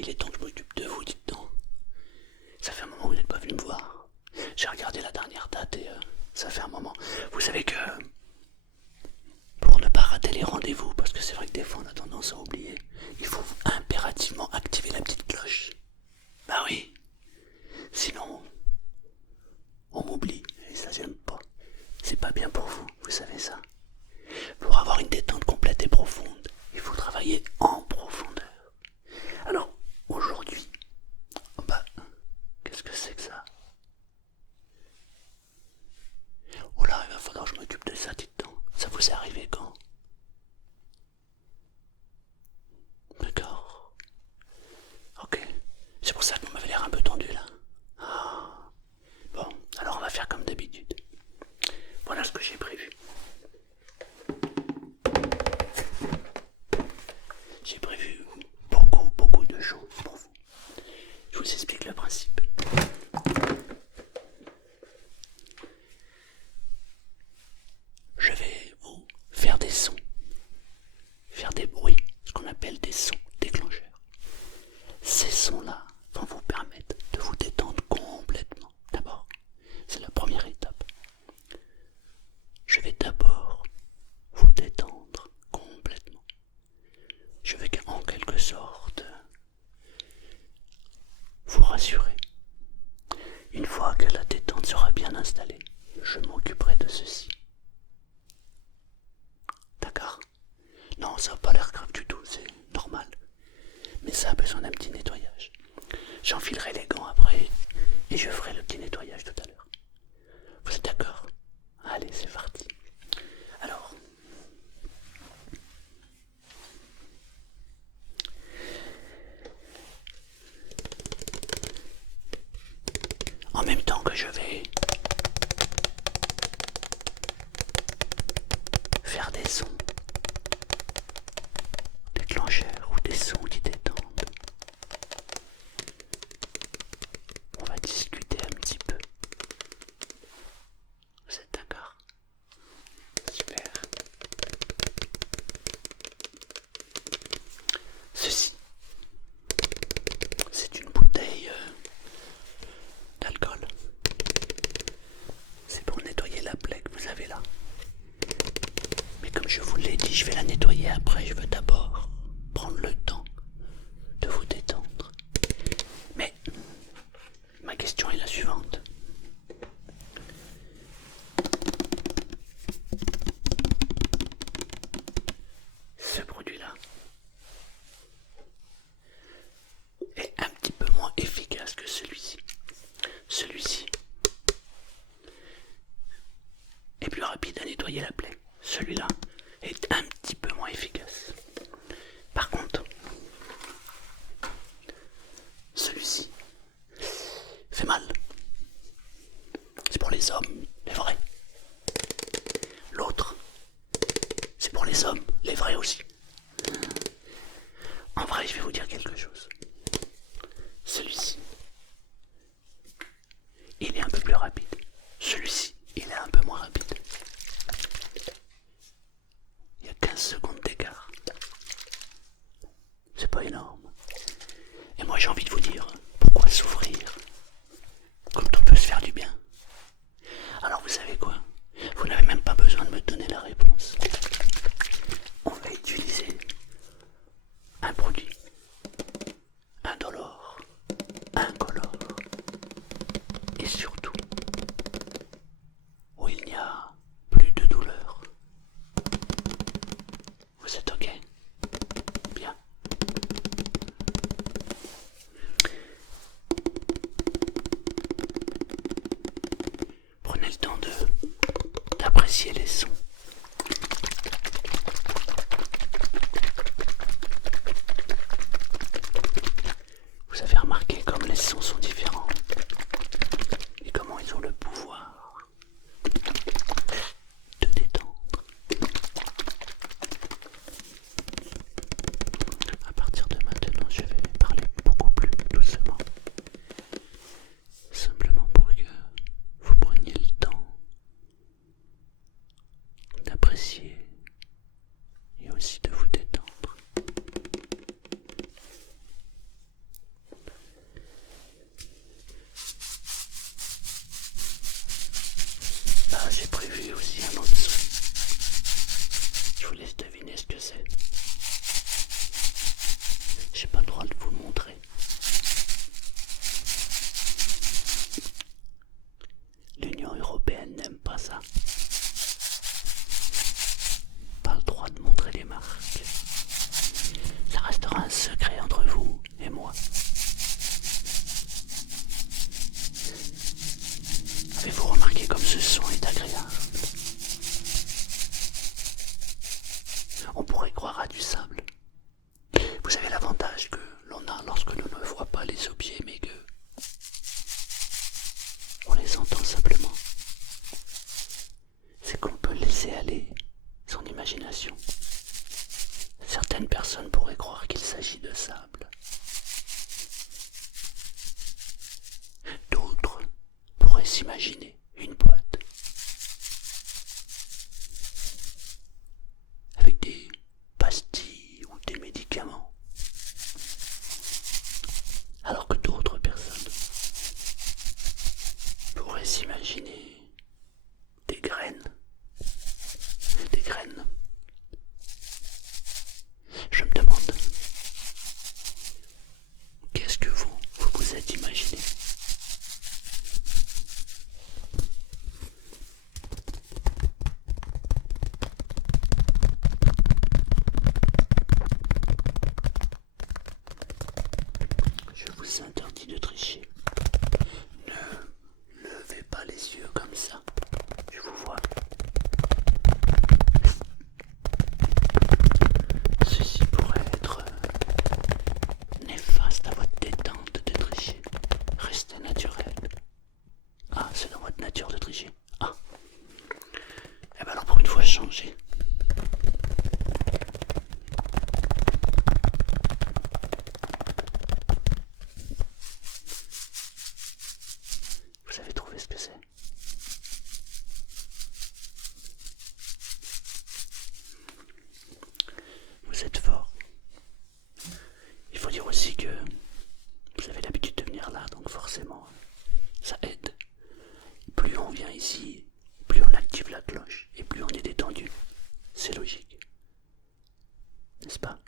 il est temps que je m'occupe de vous, dites donc. Ça fait un moment que vous n'êtes pas venu me voir. J'ai regardé la dernière date et ça fait un moment. Vous savez que pour ne pas rater les rendez-vous, parce que c'est vrai que des fois on a tendance à oublier, il faut impérativement activer la petite cloche. Bah oui, sinon on m'oublie et ça j'aime pas. C'est pas bien pour vous, vous savez ça. Pour avoir une détente complète et profonde, il faut travailler en profondeur. Alors, aujourd'hui, bah, qu'est-ce que c'est que ça? Oh là, il va falloir que je m'occupe de ça, dites donc. Ça vous est arrivé quand? D'accord. Ok. C'est pour ça que vous m'avez l'air un peu tendu là. Ah. Bon, alors on va faire comme d'habitude. Voilà ce que j'ai prévu. J'ai prévu beaucoup de choses pour vous. Je vous explique le principe. Je vais vous faire des sons, faire des bruits, ce qu'on appelle des sons déclencheurs. Ces sons-là vont vous permettre de vous détendre complètement. D'abord, c'est la première étape. Je vais d'abord vous détendre complètement. Je vais en quelque sorte vous rassurer. Une fois que la détente sera bien installée, je m'occuperai de ceci. D'accord? Non, ça n'a pas l'air grave du tout, c'est normal. Mais ça a besoin d'un petit nettoyage. J'enfilerai les gants après et je ferai le petit nettoyage tout à l'heure. Vous êtes d'accord? Allez, c'est parti. Alors, en même temps que je vais faire des sons déclencheurs ou des sons qui détendent, on va discuter un petit peu. Vous êtes d'accord? Super. Ceci, c'est une bouteille d'alcool. C'est pour nettoyer la plaie que vous avez là. Mais comme je vous l'ai dit, je vais la nettoyer après. Je veux d'abord prendre le temps de vous détendre. Mais ma question est la suivante. Ce produit-là est un petit peu moins efficace que celui-ci. Celui-ci est plus rapide à nettoyer la plaie. Celui-là est un petit peu moins efficace. Par contre, celui-ci fait mal. C'est pour les hommes, les vrais. L'autre, c'est pour les hommes, les vrais aussi. En vrai, je vais vous dire quelque chose. Celui-ci, il est un peu plus rapide. Celui-ci, il est un peu moins rapide. Il y a 15 secondes d'écart. C'est pas énorme. Et moi j'ai envie de vous dire, pourquoi souffrir quand on peut se faire du bien? Alors vous savez quoi? Vous n'avez même pas besoin de me donner la réponse. On va utiliser un produit indolore, incolore et surtout où il n'y a plus de douleur. Vous êtes ok? Bien. Prenez le temps d'apprécier les sons des objets, mais que on les entend simplement. C'est qu'on peut laisser aller son imagination. Certaines personnes pourraient croire qu'il s'agit de sable. D'autres pourraient s'imaginer une boîte avec des pastilles ou des médicaments. Alors que d'autres personnes pourraient s'imaginer des graines. Des graines. Je me demande, qu'est-ce que vous vous êtes imaginé? Je vous interdis de tricher. Ne levez pas les yeux comme ça. Je vous vois. Ceci pourrait être néfaste à votre détente de tricher. Restez naturel. Ah, c'est dans votre nature de tricher. Ah. Eh ben alors pour une fois, changez. Vous avez trouvé ce que c'est? Vous êtes fort. Il faut dire aussi que vous avez l'habitude de venir là, donc forcément, ça aide. Plus on vient ici, plus on active la cloche, et plus on est détendu. C'est logique. N'est-ce pas?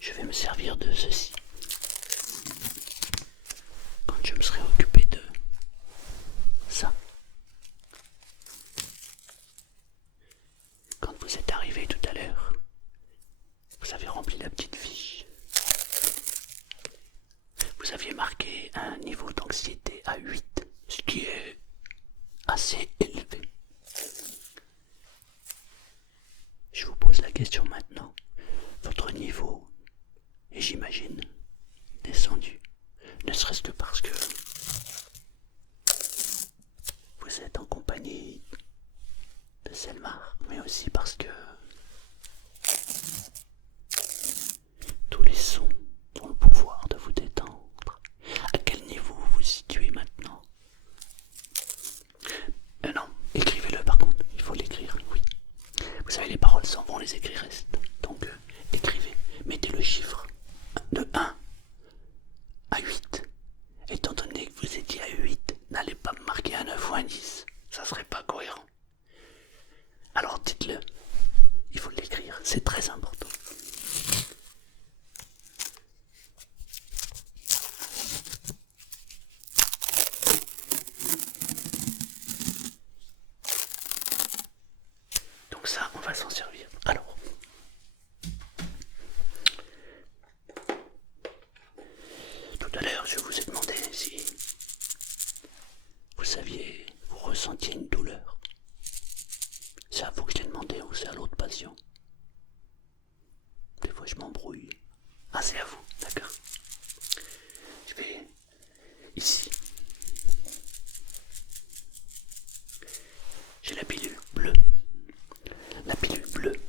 Je vais me servir de ceci quand je me serai occupé de ça. Quand vous êtes arrivé tout à l'heure, vous avez rempli la petite fiche. Vous aviez marqué un niveau d'anxiété à 8, ce qui est assez élevé. Je vous pose la question maintenant. Votre niveau est, j'imagine, descendu. Ne serait-ce que parce que vous êtes en compagnie de Selmar, mais aussi parce que tous les sons ont le pouvoir de vous détendre. À quel niveau vous vous situez maintenant? Non, écrivez-le par contre, il faut l'écrire, oui. Vous savez, les paroles s'en vont, les écrits restent. Donc écrivez, mettez le chiffre de 1 à 8. Étant donné que vous étiez à 8, n'allez pas me marquer un 9 ou un 10, ça serait pas cohérent. Alors dites-le, il faut l'écrire, c'est très important. Donc ça, on va s'en servir. Alors, tout à l'heure, je vous ai demandé si vous saviez, vous ressentiez une douleur. C'est à vous que je l'ai demandé ou c'est à l'autre patient? Des fois, je m'embrouille. Ah, c'est à vous, d'accord. Je vais ici. J'ai la pilule bleue. La pilule bleue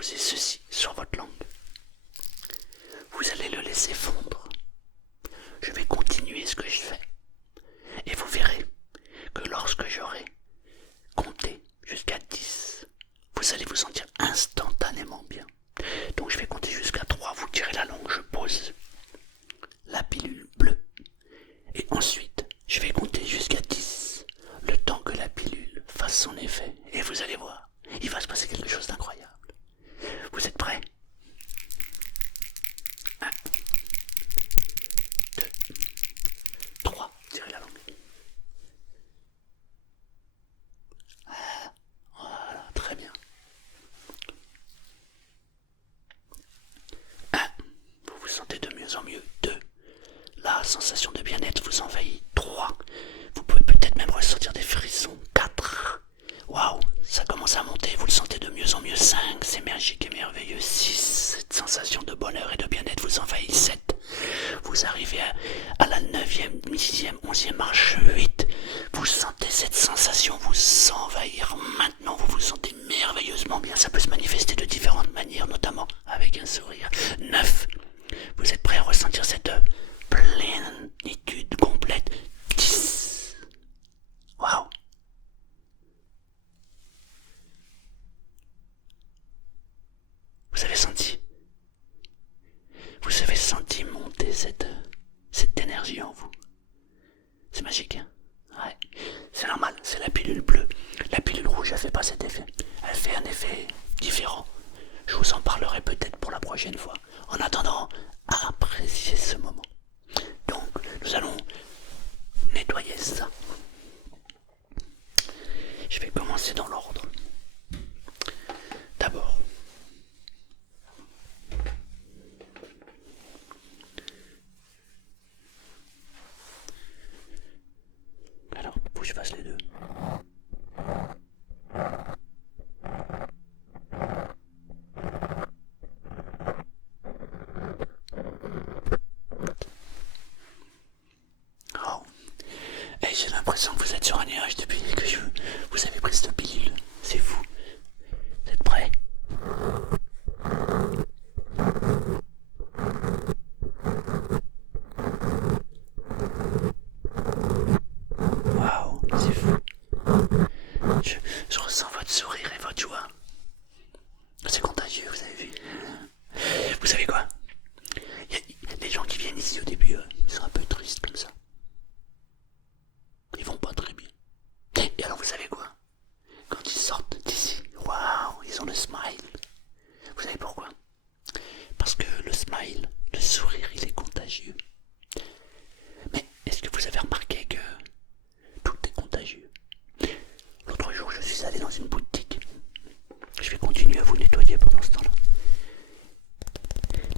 posez ceci sur votre langue. Vous allez le laisser fondre. Je vais continuer ce que je fais. Et vous verrez que lorsque j'aurai compté jusqu'à 10, vous allez vous sentir instantanément bien. Donc je vais compter jusqu'à 3, vous tirez la langue, je pose la pilule bleue. Et ensuite, je vais compter jusqu'à 10, le temps que la pilule fasse son effet. Et vous allez voir, il va se passer quelque chose d'incroyable. Vous êtes prêts? 1, 2, 3, tirez la langue. Voilà, très bien. 1, vous vous sentez de mieux en mieux. 2, la sensation de bien-être vous envahit. 3, vous pouvez peut-être même ressentir des frissons. 4, waouh, ça commence à monter, vous le sentez de mieux en mieux. 5, c'est magique et merveilleux. 6, cette sensation de bonheur et de bien-être vous envahit. 7, vous arrivez à la 9e, 10e, 11e marche. 8, vous sentez cette sensation vous envahir. Maintenant, vous vous sentez merveilleusement bien. Ça peut se manifester de différentes manières, notamment avec un sourire. 9, vous êtes prêt à ressentir cette plénitude complète. 10, waouh. Vous avez senti monter cette énergie en vous. C'est magique, hein? Ouais. C'est normal, c'est la pilule bleue. La pilule rouge, elle fait pas cet effet. Elle fait un effet différent. Je vous en parlerai peut-être pour la prochaine fois. En attendant, appréciez ce moment. Donc, nous allons nettoyer ça. Je vais commencer dans l'ordre. D'abord, alors, faut que je fasse les deux. Oh. Et j'ai l'impression que vous êtes sur un nuage depuis que vous avez pris cette pilule. C'est fou. Vous êtes prêts? Waouh, c'est fou. Je ressens votre sourire et votre joie. C'est contagieux, vous avez vu. Vous savez quoi? Les gens qui viennent ici au début, ils sont un peu tristes comme ça. Ils vont pas très bien. Et alors vous savez quoi? Quand ils sortent d'ici, waouh, ils ont le smile. Vous savez pourquoi? Parce que le smile, le sourire, il est contagieux. Mais est-ce que vous avez remarqué que tout est contagieux? L'autre jour, je suis allé dans une boutique. Je vais continuer à vous nettoyer pendant ce temps-là.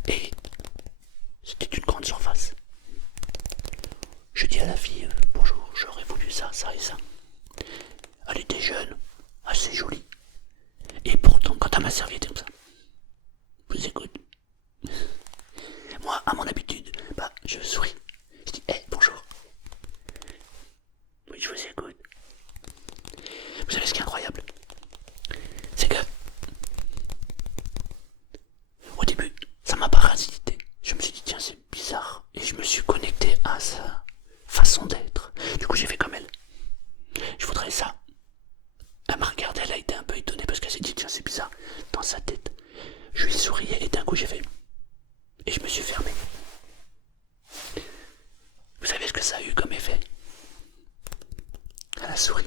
Et c'était une grande surface. Je dis à la fille, bonjour, j'aurais voulu ça, ça et ça. Elle était jeune, assez jolie. Et pourtant, quand elle m'a servi, elle était comme ça. Je vous écoute. Moi, à mon habitude, je souris. Je dis, bonjour. Oui, je vous écoute. Vous savez ce qui est incroyable? C'est que, au début, ça m'a parasité. Je me suis dit, tiens, c'est bizarre. Et je me suis connecté à sa façon d'être. Du coup, j'ai fait comme elle. Je voudrais ça. Elle m'a regardé, elle a été un peu étonnée parce qu'elle s'est dit, tiens, c'est bizarre. Dans sa tête, je lui souriais et d'un coup, j'ai fait. Et je me suis fermé. Vous savez ce que ça a eu comme effet? Elle a souri.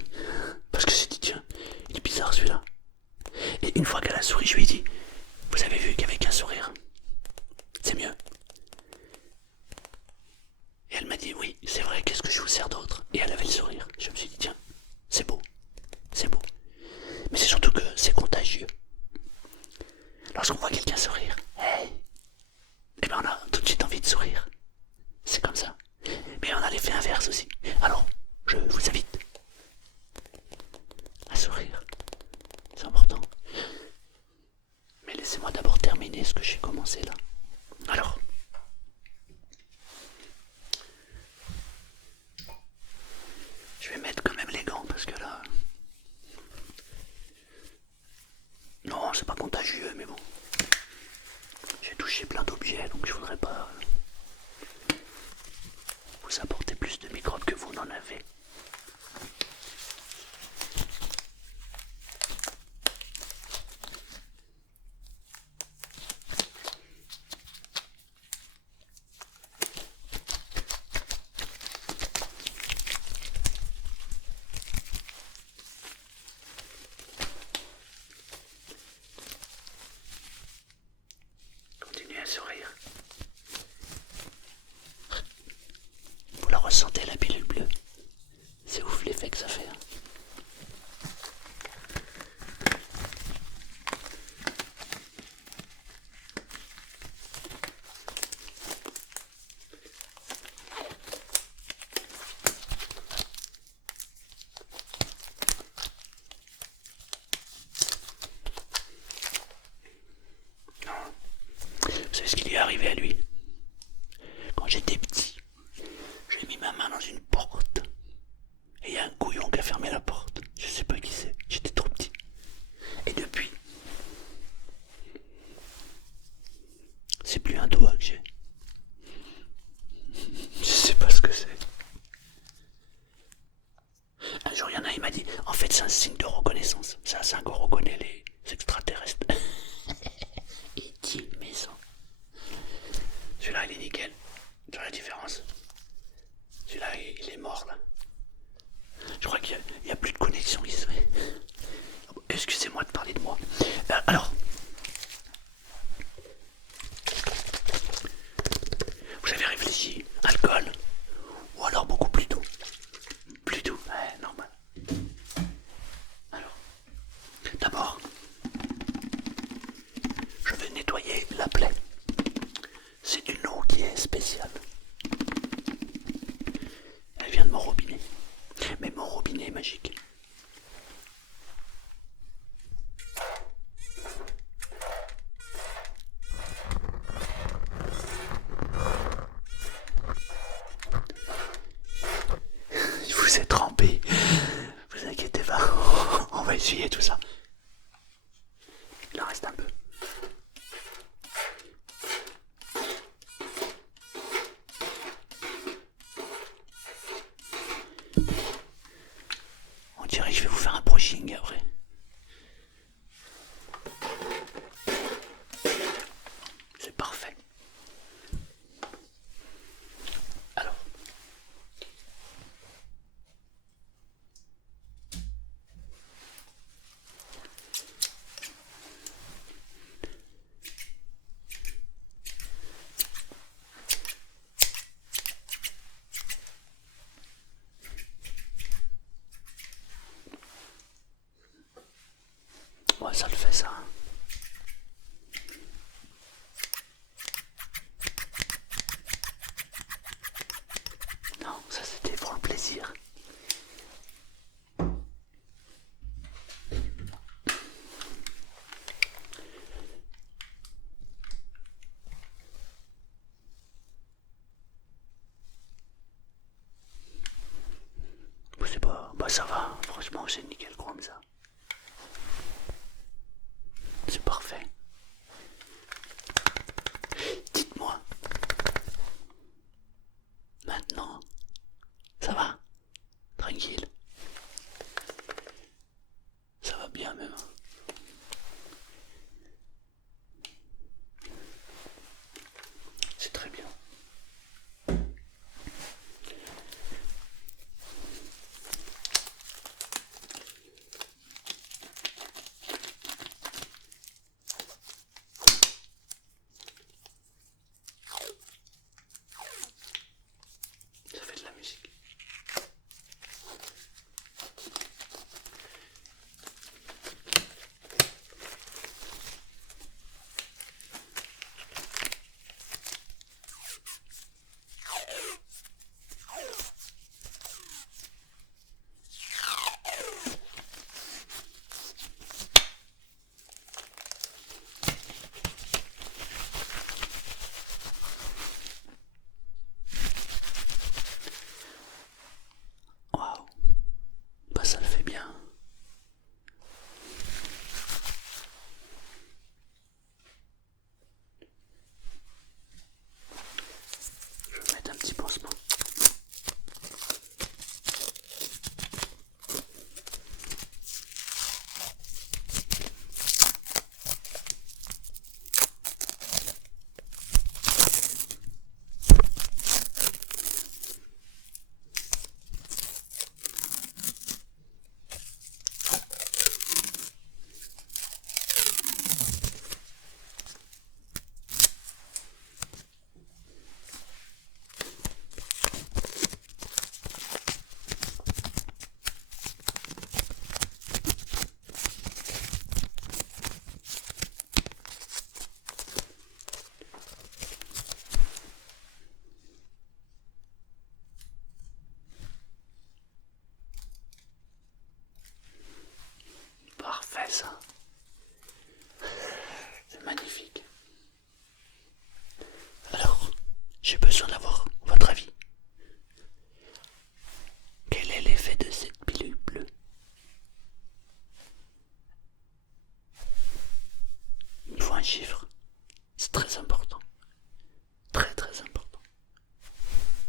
Parce que j'ai dit, tiens, il est bizarre celui-là. Et une fois qu'elle a souri, je lui ai dit, vous avez vu qu'avec un sourire, c'est mieux. Et elle m'a dit, oui, c'est vrai, qu'est-ce que je vous sers d'autre? Et elle avait le sourire. Je me suis dit, tiens, c'est beau. C'est beau. Mais c'est surtout que c'est contagieux. Lorsqu'on voit quelqu'un sourire, et ben on a tout de suite envie de sourire. C'est comme ça. Mais on a l'effet inverse aussi. Alors, je vous invite à sourire. C'est important. Mais laissez-moi d'abord terminer ce que j'ai commencé là. Alors, je vais mettre quand même les gants parce que là... Non, Alors c'est pas contagieux, mais bon. J'ai touché plein d'objets, donc je voudrais pas vous apporter plus de microbes que vous n'en avez. Continuez à sourire. Vous la ressentez, la pilule bleue? C'est ouf l'effet que ça fait. Hein. Vous savez ce qui lui est arrivé à lui? Quand j'étais petit, j'ai mis ma main dans une porte. Et il y a un couillon qui a fermé la porte. Je sais pas qui c'est, j'étais trop petit. Et depuis, c'est plus un doigt que j'ai. Je sais pas ce que c'est. Un jour, il y en a, il m'a dit, en fait, c'est un signe de reconnaissance. C'est un signe qu'on reconnaît les extraterrestres. Il dit, mais ça. Celui-là, il est nickel. Tu vois la différence? Celui-là, il est mort, là. Je crois qu'il n'y a plus de connexion ici. Excusez-moi de parler de moi. Alors, vous avez réfléchi, alcool, ou alors beaucoup plus doux? Plus doux, ouais, normal. Alors, d'abord, je vais nettoyer la plaie. C'est une eau qui est spéciale. Elle vient de mon robinet. Mais mon robinet est magique. Je vous ai trempé. Vous inquiétez pas. On va essuyer tout ça. Il en reste un peu. On dirait que je vais vous faire un brushing après. C'est parfait. Alors. Ouais, ça le fait ça. Non, ça c'était pour le plaisir. C'est pas... Bah ça va, franchement c'est nickel comme ça. chiffre. C'est très important. Très très important.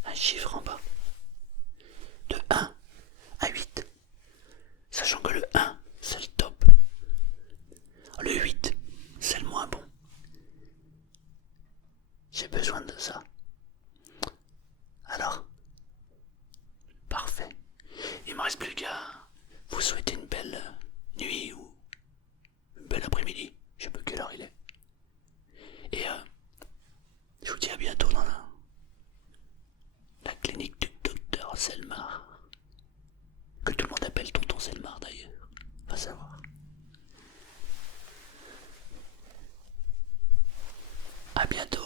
Un chiffre en bas. De 1 à 8. Sachant que le 1, c'est le top. Le 8, c'est le moins bon. J'ai besoin de ça. Alors, parfait. Il me reste plus qu'à vous souhaiter une belle nuit ou une belle après-midi. Je sais pas quelle heure il est. Et je vous dis à bientôt dans la clinique du docteur Selmar. Que tout le monde appelle tonton Selmar d'ailleurs. Va savoir. À bientôt.